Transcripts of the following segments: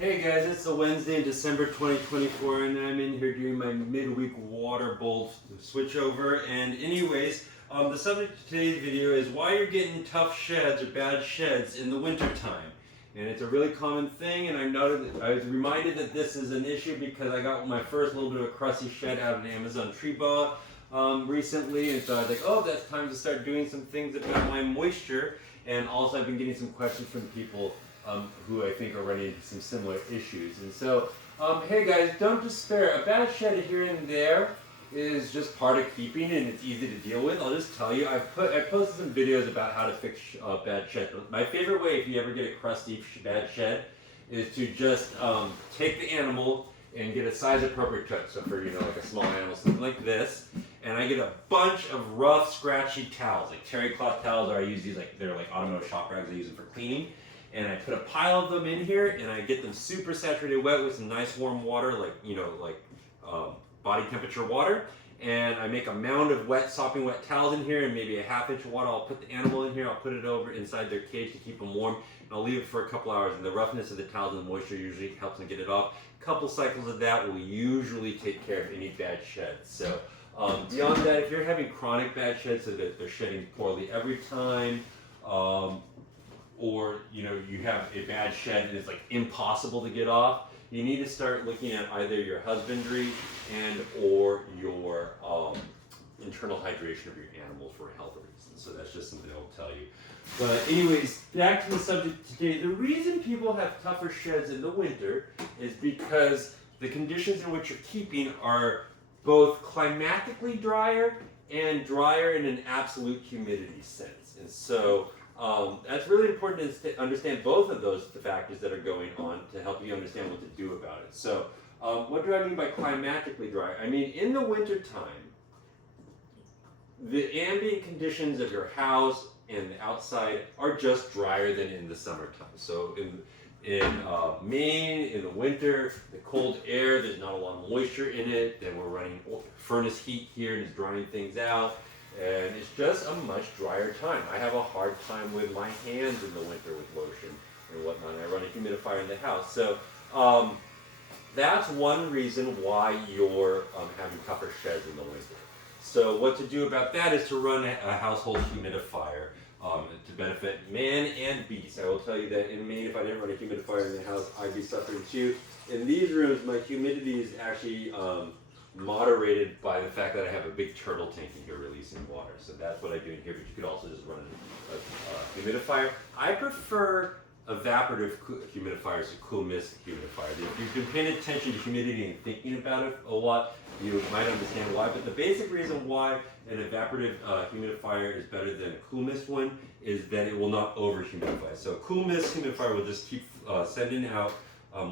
Hey guys, it's a Wednesday in December 2024 and I'm in here doing my midweek water bowl switchover. And anyways, the subject of today's video is why you're getting tough sheds or bad sheds in the winter time. And it's a really common thing, and I was reminded that this is an issue because I got my first little bit of a crusty shed out of an Amazon tree boa recently, and so I was like, oh, that's time to start doing some things about my moisture. And also I've been getting some questions from people who I think are running into some similar issues. And so, hey guys, don't despair. A bad shed here and there is just part of keeping, and it's easy to deal with. I'll just tell you, I posted some videos about how to fix bad shed. My favorite way, if you ever get a crusty bad shed, is to just take the animal and get a size appropriate to it. So for like a small animal, something like this, and I get a bunch of rough, scratchy towels, like terry cloth towels, or I use these they're like automotive shop rags. I use them for cleaning. And I put a pile of them in here, and I get them super saturated wet with some nice warm water, body temperature water. And I make a mound of sopping wet towels in here, and maybe a half-inch of water. I'll put the animal in here. I'll put it over inside their cage to keep them warm, and I'll leave it for a couple hours. And the roughness of the towels and the moisture usually helps them get it off. A couple cycles of that will usually take care of any bad sheds. So beyond that, if you're having chronic bad sheds, so that they're shedding poorly every time, or you have a bad shed and it's like impossible to get off, you need to start looking at either your husbandry and or your internal hydration of your animal for health reasons. So that's just something I'll tell you. But anyways, back to the subject today. The reason people have tougher sheds in the winter is because the conditions in which you're keeping are both climatically drier and drier in an absolute humidity sense. And so that's really important to understand both of those factors that are going on to help you understand what to do about it. So what do I mean by climatically dry? I mean in the winter time, the ambient conditions of your house and the outside are just drier than in the summertime. So in Maine, in the winter, the cold air, there's not a lot of moisture in it, then we're running furnace heat here and it's drying things out. And it's just a much drier time. I have a hard time with my hands in the winter with lotion and whatnot. I run a humidifier in the house. So that's one reason why you're having tougher sheds in the winter. So what to do about that is to run a household humidifier to benefit man and beast. I will tell you that in Maine, if I didn't run a humidifier in the house, I'd be suffering too. In these rooms, my humidity is actually moderated by the fact that I have a big turtle tank in here releasing water. So that's what I do in here, but you could also just run a humidifier. I prefer evaporative humidifiers to cool mist humidifiers. If you've been paying attention to humidity and thinking about it a lot, you might understand why. But the basic reason why an evaporative humidifier is better than a cool mist one is that it will not over humidify. So a cool mist humidifier will just keep sending out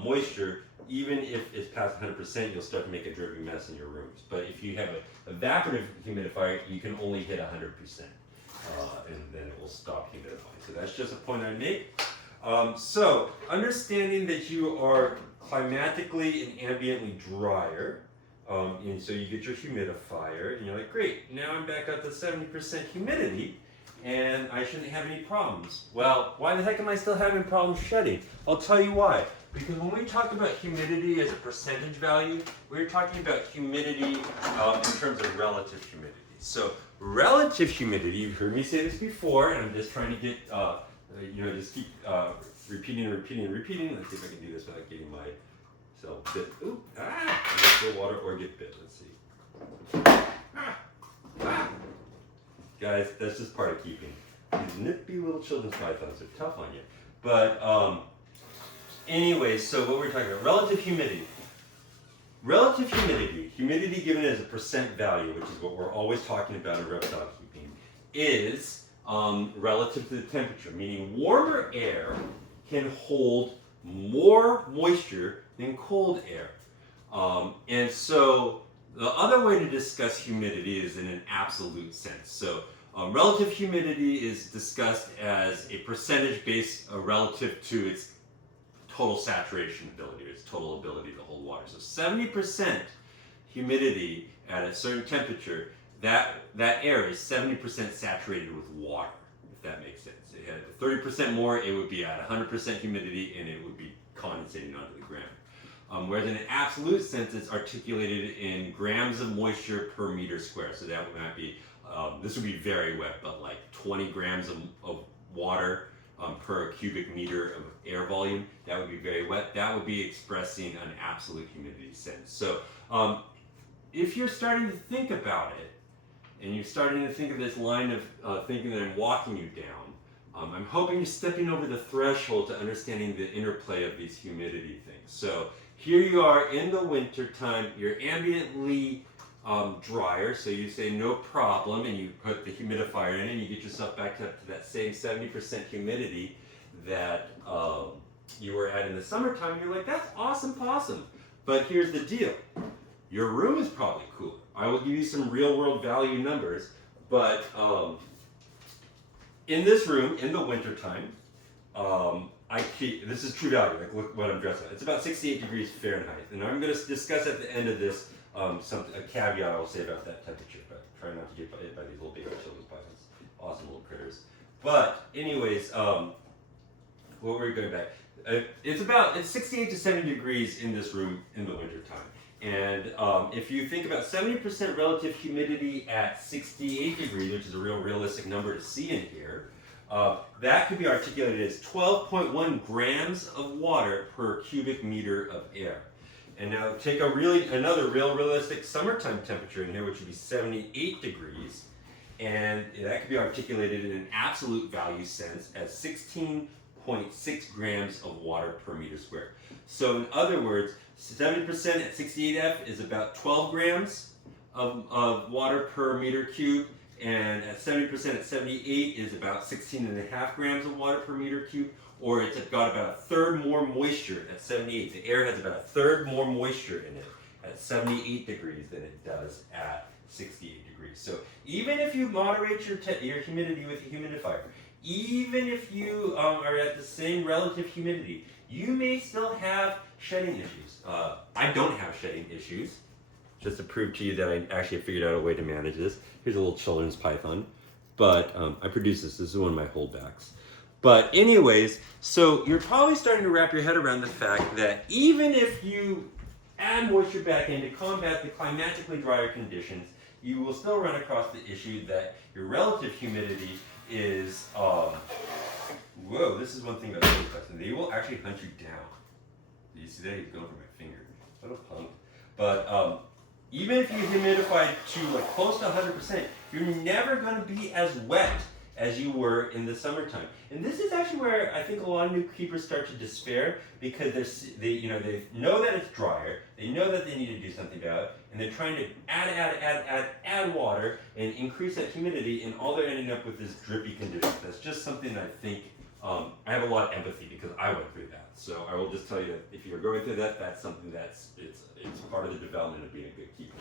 moisture. Even if it's past 100%, you'll start to make a dripping mess in your rooms. But if you have an evaporative humidifier, you can only hit 100%, and then it will stop humidifying. So that's just a point I make. So understanding that you are climatically and ambiently drier, and so you get your humidifier, and you're like, great, now I'm back up to 70% humidity, and I shouldn't have any problems. Well, why the heck am I still having problems shedding? I'll tell you why. Because when we talk about humidity as a percentage value, we're talking about humidity in terms of relative humidity. So relative humidity, you've heard me say this before, and I'm just trying to get, just keep repeating and repeating and repeating. Let's see if I can do this without getting myself bit. Ooh, spill water or get bit. Let's see. Guys, that's just part of keeping. These nippy little children's pythons are tough on you. But anyway, so what we're talking about, relative humidity. Relative humidity, humidity given as a percent value, which is what we're always talking about in reptile keeping, is relative to the temperature, meaning warmer air can hold more moisture than cold air. And so the other way to discuss humidity is in an absolute sense. So relative humidity is discussed as a percentage base relative to its total saturation ability, or its total ability to hold water. So 70% humidity at a certain temperature, that air is 70% saturated with water, if that makes sense. It had 30% more, it would be at 100% humidity, and it would be condensating onto the ground. Whereas in an absolute sense, it's articulated in grams of moisture per meter square. So that might be, this would be very wet, but like 20 grams of water per cubic meter of air volume. That would be very wet. That would be expressing an absolute humidity sense. So if you're starting to think about it, and you're starting to think of this line of thinking that I'm walking you down, I'm hoping you're stepping over the threshold to understanding the interplay of these humidity things. So here you are in the winter time, you're ambiently drier, so you say no problem, and you put the humidifier in and you get yourself back up to that same 70% humidity that you were at in the summertime. You're like, that's awesome possum. But here's the deal. Your room is probably cooler. I will give you some real world value numbers, but in this room, in the wintertime, this is true value, like look what I'm dressed in. It's about 68 degrees Fahrenheit, and I'm going to discuss at the end of this a caveat I will say about that temperature, but try not to get hit by these little baby children's pythons. Awesome little critters. But anyways, what were we going back? It's 68 to 70 degrees in this room in the wintertime. And if you think about 70% relative humidity at 68 degrees, which is a real realistic number to see in here, that could be articulated as 12.1 grams of water per cubic meter of air. And now take another real realistic summertime temperature in here, which would be 78 degrees, and that could be articulated in an absolute value sense as 16.6 grams of water per meter squared. So in other words, 70% at 68F is about 12 grams of water per meter cube, and at 70% at 78 is about 16.5 grams of water per meter cube, or it's got about a third more moisture at 78. The air has about a third more moisture in it at 78 degrees than it does at 68 degrees. So even if you moderate your humidity with a humidifier, even if you are at the same relative humidity, you may still have shedding issues. I don't have shedding issues. Just to prove to you that I actually figured out a way to manage this. Here's a little children's python. But I produced this. This is one of my holdbacks. But anyways, so you're probably starting to wrap your head around the fact that even if you add moisture back in to combat the climatically drier conditions, you will still run across the issue that your relative humidity is, whoa, this is one thing about the python. They will actually hunt you down. Do you see that? He's going for my finger. What a punk. But even if you humidify to like close to 100%, you're never going to be as wet as you were in the summertime. And this is actually where I think a lot of new keepers start to despair, because they know that it's drier, they know that they need to do something about it, and they're trying to add water and increase that humidity, and all they're ending up with is drippy conditions. That's just something that I think, I have a lot of empathy because I went through that. So I will just tell you that if you're going through that, that's something it's part of the development of being a good keeper.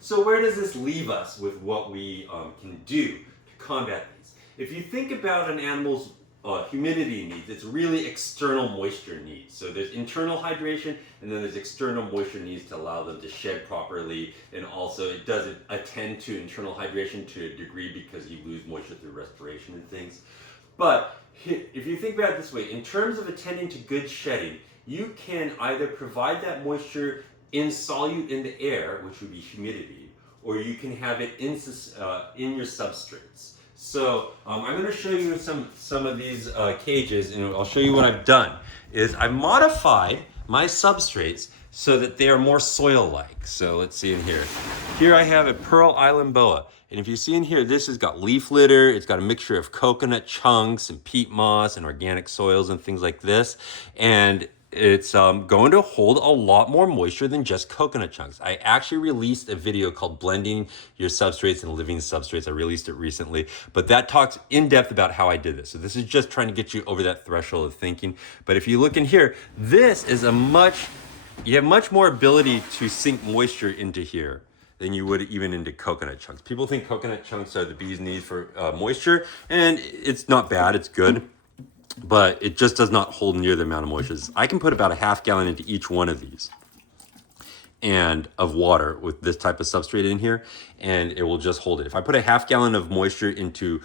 So where does this leave us with what we can do to combat these? If you think about an animal's humidity needs, it's really external moisture needs. So there's internal hydration, and then there's external moisture needs to allow them to shed properly, and also it doesn't attend to internal hydration to a degree because you lose moisture through respiration and things. But if you think about it this way, in terms of attending to good shedding, you can either provide that moisture in solute in the air, which would be humidity, or you can have it in your substrates. So I'm going to show you some of these cages, and I'll show you what I've done. I've modified my substrates so that they are more soil-like. So let's see in here. Here I have a Pearl Island boa. And if you see in here, this has got leaf litter, it's got a mixture of coconut chunks and peat moss and organic soils and things like this. And it's going to hold a lot more moisture than just coconut chunks. I actually released a video called Blending Your Substrates and Living Substrates. I released it recently, but that talks in depth about how I did this. So this is just trying to get you over that threshold of thinking. But if you look in here, this is you have much more ability to sink moisture into here than you would even into coconut chunks. People think coconut chunks are the bee's knees for moisture, and it's not bad, it's good, but it just does not hold near the amount of moisture. I can put about a half gallon into each one of these and of water with this type of substrate in here, and it will just hold it. If I put a half gallon of moisture into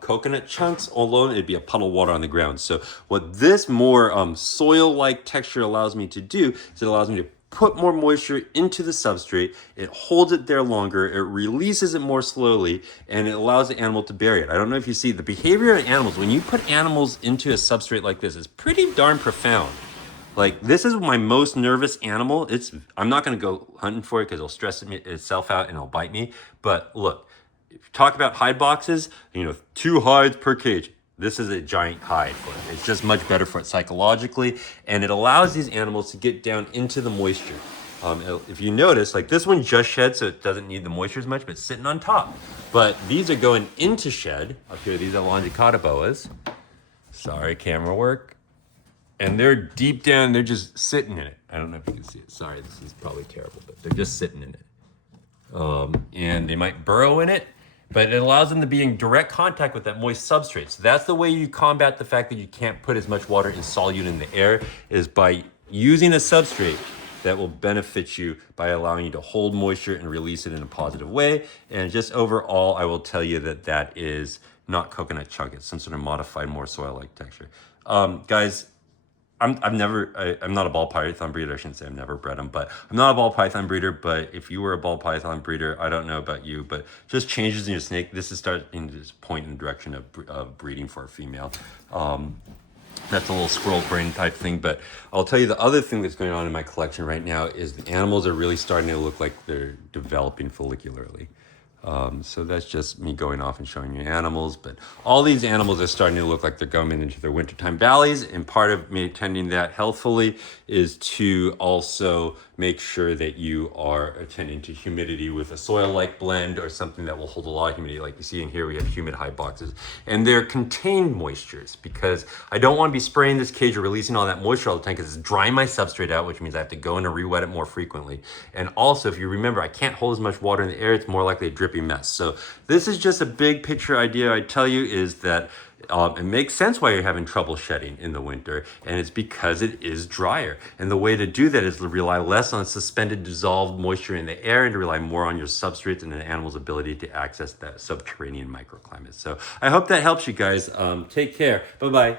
coconut chunks alone, it'd be a puddle of water on the ground. So what this more soil-like texture allows me to do is it allows me to put more moisture into the substrate, it holds it there longer, it releases it more slowly, and it allows the animal to bury it. I don't know if you see the behavior of animals. When you put animals into a substrate like this, it's pretty darn profound. Like, this is my most nervous animal. I'm not gonna go hunting for it because it'll stress itself out and it'll bite me. But look, if you talk about hide boxes, 2 hides per cage. This is a giant hide for it. It's just much better for it psychologically, and it allows these animals to get down into the moisture. If you notice, like this one just shed, so it doesn't need the moisture as much, but it's sitting on top. But these are going into shed. Up here, these are longicauda boas. Sorry, camera work. And they're deep down, they're just sitting in it. I don't know if you can see it. Sorry, this is probably terrible, but they're just sitting in it. And they might burrow in it, but it allows them to be in direct contact with that moist substrate. So that's the way you combat the fact that you can't put as much water in solute in the air, is by using a substrate that will benefit you by allowing you to hold moisture and release it in a positive way. And just overall, I will tell you that that is not coconut chunk. It's some sort of modified, more soil-like texture. Guys, I'm not a ball python breeder. I shouldn't say I've never bred them, but I'm not a ball python breeder. But if you were a ball python breeder, I don't know about you, but just changes in your snake. This is starting to point in the direction of breeding for a female. That's a little squirrel brain type thing, but I'll tell you the other thing that's going on in my collection right now is the animals are really starting to look like they're developing follicularly. So that's just me going off and showing you animals, but all these animals are starting to look like they're going into their wintertime valleys, and part of me attending that healthfully is to also make sure that you are attending to humidity with a soil-like blend or something that will hold a lot of humidity. Like you see in here, we have humid hide boxes, and they're contained moistures, because I don't want to be spraying this cage or releasing all that moisture all the time, because it's drying my substrate out, which means I have to go in and re-wet it more frequently. And also, if you remember, I can't hold as much water in the air, it's more likely a drippy mess. So this is just a big picture idea I tell you, is that it makes sense why you're having trouble shedding in the winter, and it's because it is drier. And the way to do that is to rely less on suspended dissolved moisture in the air and to rely more on your substrates and an animal's ability to access that subterranean microclimate. So I hope that helps you guys. Take care. Bye-bye.